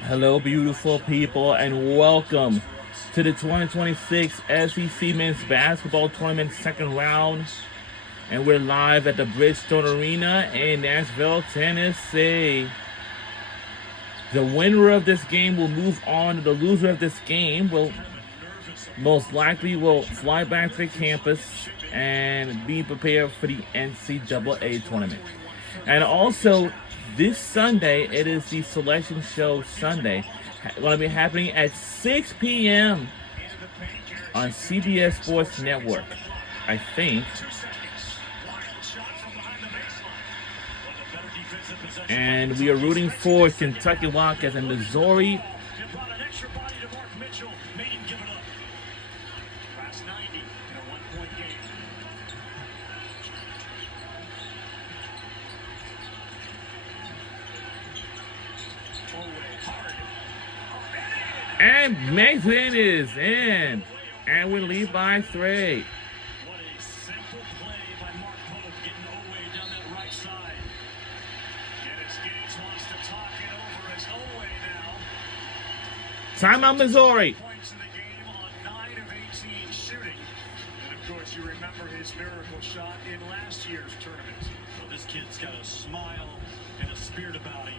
Hello, beautiful people, and welcome to the 2026 SEC Men's Basketball Tournament second round. And we're live at the Bridgestone Arena in Nashville, Tennessee. The winner of this game will move on. The loser of this game will most likely fly back to the campus and be prepared for the NCAA tournament. And also, this Sunday, it is the Selection Show Sunday. Going to be happening at 6 p.m. on CBS Sports Network, I think. And we are rooting for Kentucky Wildcats and Missouri. And Mason is in. And we lead by 3. Timeout, Missouri. Points in the game on 9 of 18 shooting. And of course, you remember his miracle shot in last year's tournament. Well, this kid's got a smile and a spirit about him.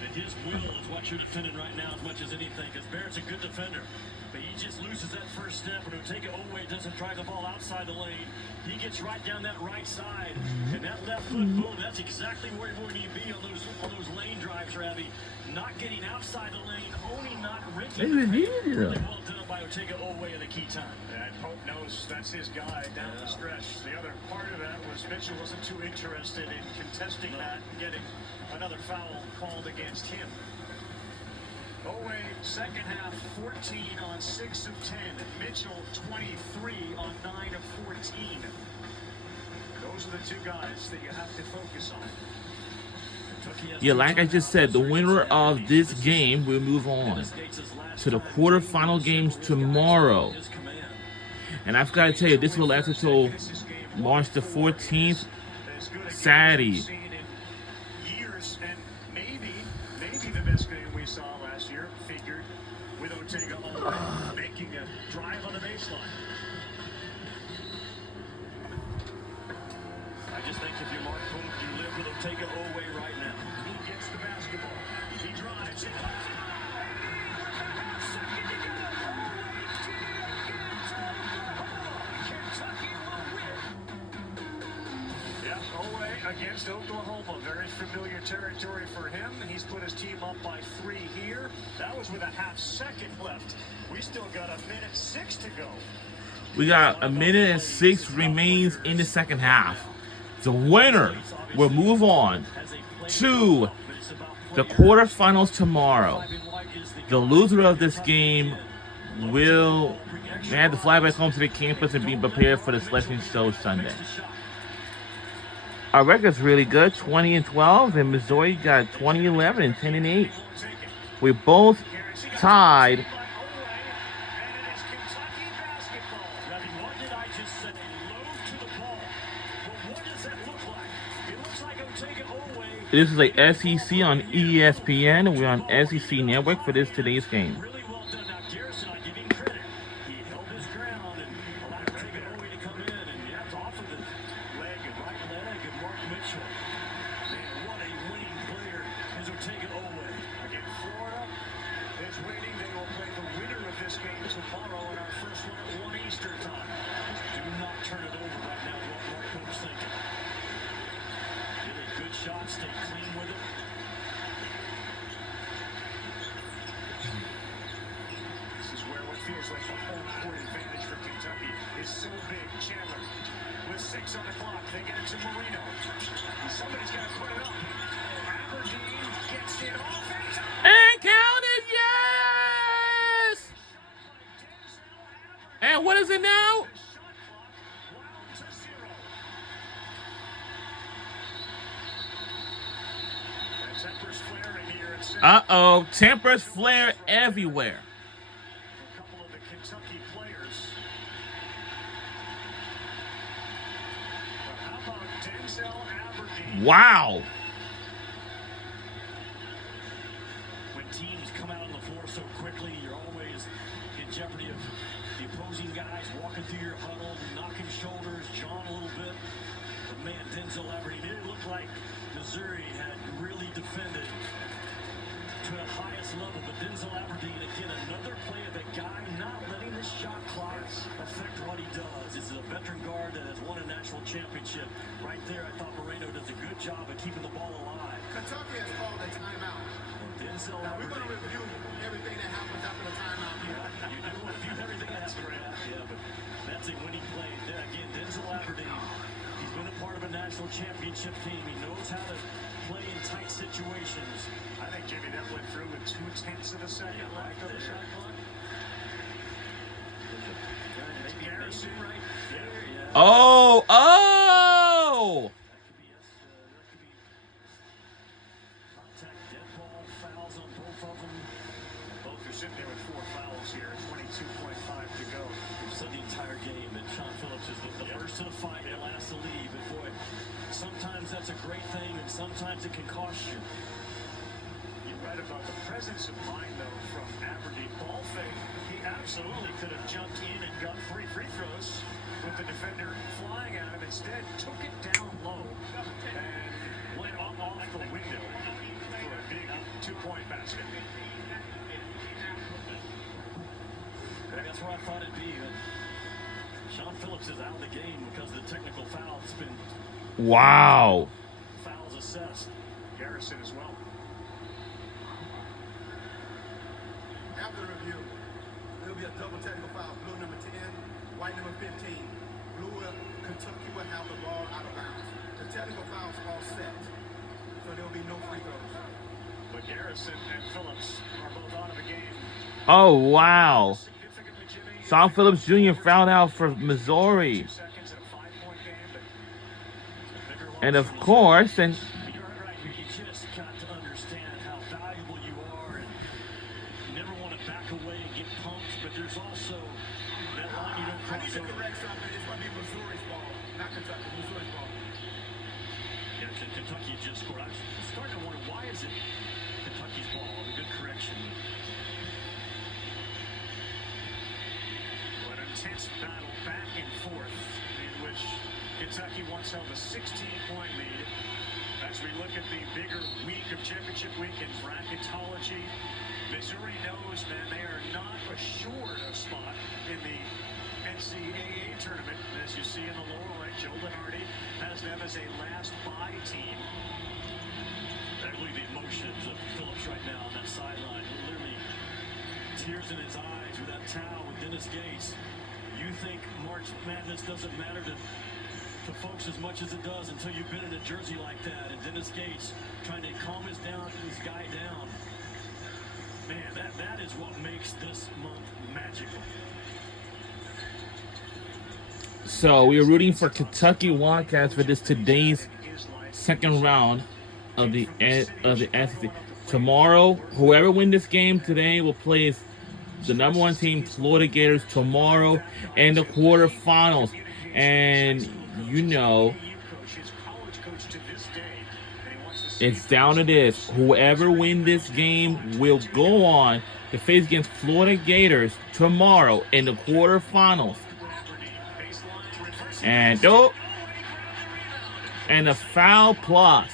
And his will is what you're defending right now as much as anything, because Barrett's a good defender. But he just loses that first step, and Otega Oweh doesn't drive the ball outside the lane. He gets right down that right side, and that left foot, boom, that's exactly where you need to be on those lane drives, Ravi. Not getting outside the lane, only not ripping. Really well done by Otega Oweh in the key time. And Pope knows that's his guy down the stretch. The other part of that was Mitchell wasn't too interested in contesting that and getting another foul called against him. Oweh, second half, 14 on 6 of 10. Mitchell, 23 on 9 of 14. Those are the two guys that you have to focus on. Yeah, like I just said, the winner of this game will move on to the quarterfinal games tomorrow. And I've got to tell you, this will last until March the 14th, Saturday. Years, and maybe the best game we saw last year, figured with Otega Oweh making a drive on the baseline. I just think if you're Mark Pope, you live with Otega Oweh right now. He gets the basketball. He drives. He puts it. Kentucky will win. Yeah, Oweh against Oklahoma. Very familiar territory for him. He's put his team up by 3 here. That was with a half second left. We still got a minute 6 to go. We got a minute and 6 remains in the second half. The winner will move on to the quarterfinals tomorrow. The loser of this game will have to fly back home to the campus and be prepared for the Selection Show Sunday. Our record's really good, 20-12, and Missouri got 20-11 and 10-8. We both tied. This is a SEC on ESPN. We're on SEC Network for today's game. Really well done. Now, Garrison, I give him credit. He held his ground and allowed Otega Oweh to come in, and you have to offer the leg and right leg of Mark Mitchell. Man, what a winning player is Otega Oweh. Again, Florida is waiting. They will play the winner of this game tomorrow in our first one at 1 Eastern time. Do not turn it over right now, what Mark Pope's thinking. Get a good shot, stay clean with it. This is where what feels like the home court advantage for Kentucky is so big. Chandler with 6 on the clock. They get it to Marino. Somebody's got to put it up. Aberdeen gets it off and time. And counted, yes! And what is it now? Shot clock wound to 0. And tempers flaring here at 7. Uh-oh, tempers flare everywhere. A couple of the Kentucky players. But how about Denzel Aberdeen? Wow. jeopardy of the opposing guys walking through your huddle, knocking shoulders, jawing a little bit. But man, Denzel Aberdeen, it looked like Missouri had really defended to the highest level. But Denzel Aberdeen, again, another play of a guy not letting the shot clock affect what he does. This is a veteran guard that has won a national championship. Right there, I thought Moreno does a good job of keeping the ball alive. Kentucky has called a timeout. Denzel Now, we're going to Aberdeen. review everything that happens after the timeout here. You do review everything that's great. Yeah, but that's a winning play. There again, Denzel Aberdeen. He's been a part of a national championship team. He knows how to play in tight situations. I think, Jimmy, that went through with 2/10 of a second left of the shot clock. Garrison right there, yeah. Oh, oh! That could be contact, dead ball, fouls on both of them. Both are sitting there with 4 fouls here, 22.5 to go. We've said the entire game that Sean Phillips is the first to the fight and last to leave. But boy, sometimes that's a great thing, and sometimes it can cost you. You're right about the presence of mind, though, from Aberdeen. Ball fake, he absolutely could have jumped in and got free throws with the defender flying at him. Instead, took it down low and went off the window for a big 2-point basket. That's where I thought it'd be. But Sean Phillips is out of the game because of the technical foul. It's been Wow. fouls assessed. Garrison as well. After the review, there'll be a double technical foul. Blue number 10, white number 15. Blue Kentucky will have the ball out of bounds. The technical fouls all set, so there will be no free throws. But Garrison and Phillips are both out of the game. Oh, wow. Significantly, Jimmy. Sean Phillips Jr. fouled out for Missouri. 2 seconds in a 5-point game, but And of course, and You're right here. You just got to understand how valuable you are, and you never want to back away and get pumped. But there's also that line you don't I cross need to over. correct something. It's going to be Missouri's ball, not Kentucky. Missouri's ball. Yeah, Kentucky just scored. I was starting to wonder, why is it Kentucky's ball? A good correction. an intense battle back and forth in which Kentucky once held a 16-point lead. As we look at the bigger week of championship week in bracketology, Missouri knows, man, they are not assured a spot in the NCAA tournament. As you see in the lower right, Joe Lenardi has them as a last bye team. I believe the emotions of Phillips right now on that sideline. Literally tears in his eyes with that towel with Dennis Gates. You think March Madness doesn't matter to folks as much as it does until you've been in a jersey like that. And Dennis Gates trying to calm his guy down. Man, that is what makes this month magical. so we are rooting for Kentucky Wildcats for this today's second round of the SEC. Tomorrow, whoever wins this game today will play the number 1 team, Florida Gators, tomorrow in the quarterfinals. And you know, it's down to this. Whoever wins this game will go on to face against Florida Gators tomorrow in the quarterfinals. And oh, and a foul plus.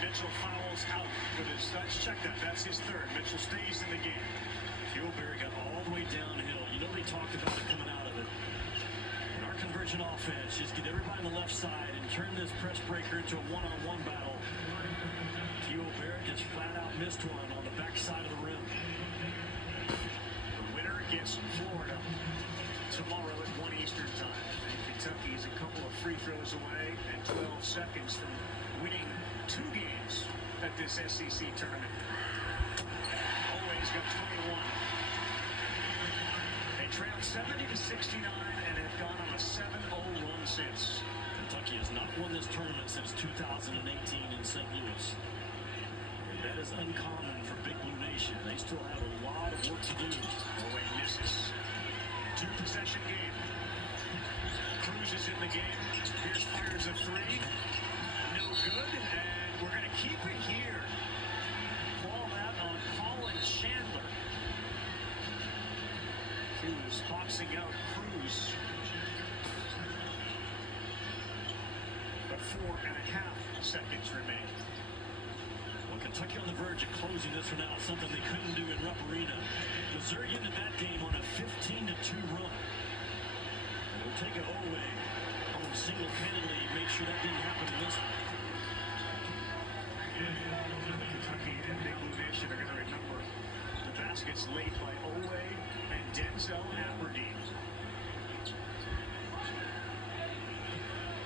Mitchell fouls out with his check that. That's his third. Mitchell stays in the game. Gilbert got all the way downhill. You know they talked about it coming out of it. And our conversion offense, just get everybody on the left side and turn this press breaker into a one-on-one battle. Gilbert just flat out missed one on the back side of the rim. The winner against Florida tomorrow at 1 Eastern time. And Kentucky is a couple of free throws away and 12 seconds from winning 2 games at this SEC tournament. Always got 21. They trailed 70-69 and have gone on a 7-0 run since. Kentucky has not won this tournament since 2018 in St. Louis. And that is uncommon for Big Blue Nation. They still have a lot of work to do. Away misses. 2-possession game. Cruz is in the game. Pierce fires a 3. No good. And we're going to keep it here is boxing out Cruz. But 4.5 seconds remain. Well, Kentucky on the verge of closing this one out, something they couldn't do in Rupp Arena. Missouri ended that game on a 15-2 run. And they'll take it away. Single-handedly make sure that didn't happen in this one. Kentucky and Big Blue Nation are going to remember the baskets laid by Owe and Denzel Aberdeen.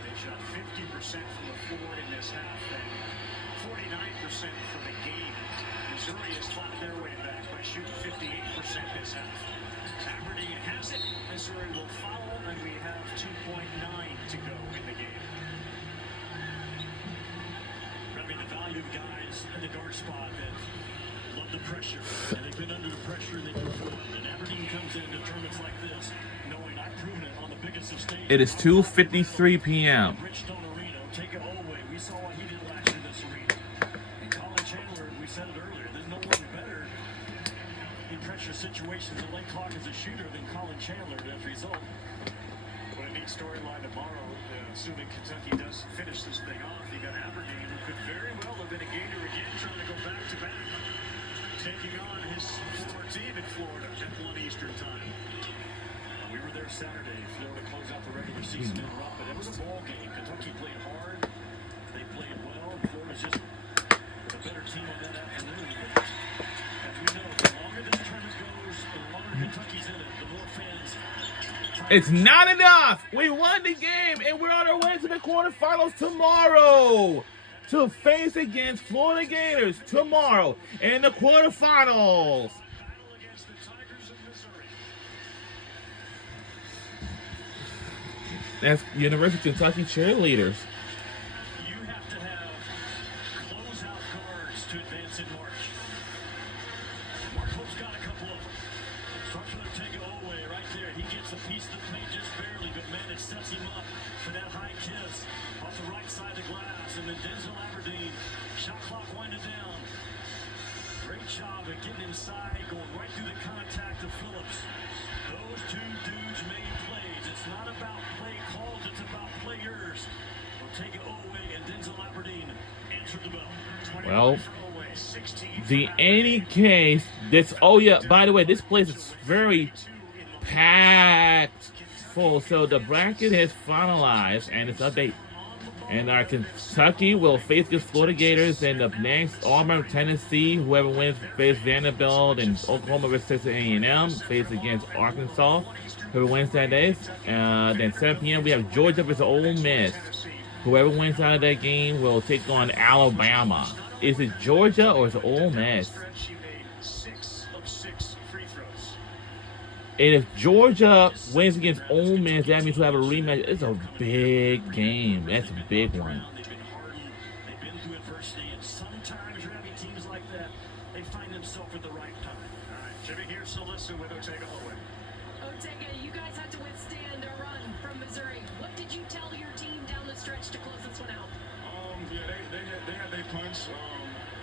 They shot 50% from the floor in this half and 49% for the game. Missouri has fought their way back by shooting 58% this half. Aberdeen has it. Missouri will follow, and we have 2.9 to go in the game. Grabbing the value of guys in the guard spot that love the pressure, and they've been under the pressure and they perform. And Aberdeen comes in tournaments like this, knowing I've proven it on the biggest of stages. It is 2:53 p.m. Bridgestone Arena, take it away. We saw what he did last year in this arena. And Colin Chandler, we said it earlier, there's no one better in pressure situations and late clock as a shooter than Colin Chandler as a result. What a neat storyline tomorrow, assuming Kentucky does finish this thing off. You got Aberdeen, who could very well have been a Gator again, trying to go back-to-back, taking on his former team in Florida at 1 Eastern time. We were there Saturday. Florida closed out the regular season in Rupp, but it was a ball game. Kentucky played hard. They played well. Florida's just a better team on that afternoon. But as we know, the longer this tournament goes, the longer Kentucky's in it, the more fans. It's not enough. We won the game, and we're on our way to the quarterfinals tomorrow to face against Florida Gators tomorrow in the quarterfinals. Battle against the Tigers of Missouri. That's University of Kentucky cheerleaders. You have to have closeout guards to advance in March. Mark Hope's got a couple of them. Starts with a take it away right there. He gets a piece of the paint just barely, but man, it sets him up for that high kiss off the right side of the glass. And then Denzel Aberdeen, shot clock winding down. Great job of getting inside, going right through the contact of Phillips. Those two dudes made plays. It's not about play calls, it's about players. We'll take it away, and Denzel Aberdeen answered the bell. Well, the any case, this, oh yeah, by the way, this place is very packed full. So the bracket is finalized and it's updated. And our Kentucky will face the Florida Gators, and the next Auburn, Tennessee, whoever wins face Vanderbilt, and Oklahoma versus Texas A&M face against Arkansas, whoever wins that day. Then 7 p.m. we have Georgia versus Ole Miss. Whoever wins out of that game will take on Alabama. Is it Georgia or is it Ole Miss? And if Georgia wins against Ole Miss, that means we'll have a rematch. It's a big game. That's a big one. They've been hardened. They've been through adversity, and sometimes you're having teams like that, they find themselves at the right time. All right, Jimmy, here's Celissa with Otega Holloway. Otega, you guys had to withstand a run from Missouri. What did you tell your team down the stretch to close this one out? Yeah, they had their punch.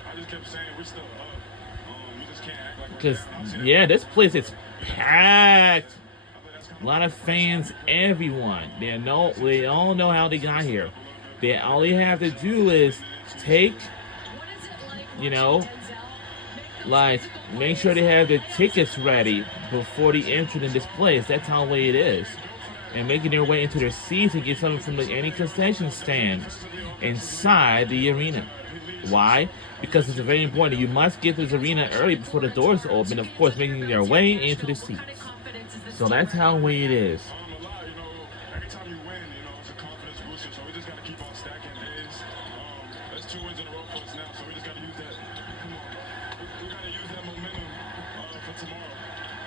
I just kept saying we're still up. We just can't act like we're Because, down. yeah, this place is packed. A lot of fans, everyone. They all know how they got here. All they have to do is take, What is it like you know, watching Denzel like, make sure they have their tickets ready before they enter in this place. That's how way it is. And making their way into their seats and get something from any concession stands inside the arena. Why? Because it's very important. You must get to this arena early before the doors open. Of course, making their way into the seats. What kind of confidence is this So that's how way it is. A lot, every time you win, it's a confidence booster. So we just got to keep on stacking days. That's 2 wins in a row for us now. So we just got to use that. Come on, we got to use that momentum for tomorrow.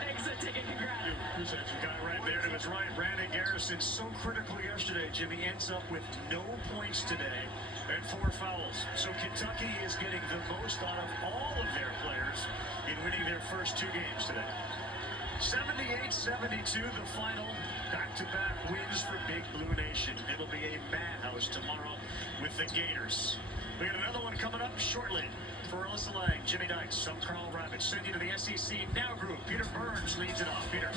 Thanks, Otega. Congrats. Appreciate you. Guy right there to his right, Brandon Garrison, so critical yesterday. Jimmy ends up with no points today and 4 fouls. So Kentucky is getting the most out of all of their players in winning their first 2 games today. 78-72, the final. Back-to-back wins for Big Blue Nation. It'll be a madhouse tomorrow with the Gators We got another one coming up shortly. For Alyssa Lang, Jimmy Dykes, I'm Carl Rabbit. Send you to the SEC Now Group. Peter Burns leads it off. Peter.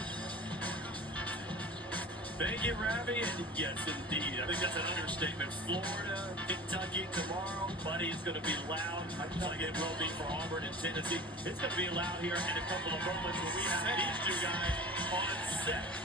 Thank you, Ravi. And yes, indeed. I think that's an understatement. Florida, Kentucky tomorrow. Buddy, it's going to be loud. Like it will be for Auburn and Tennessee. It's going to be loud here in a couple of moments when we have these two guys on set.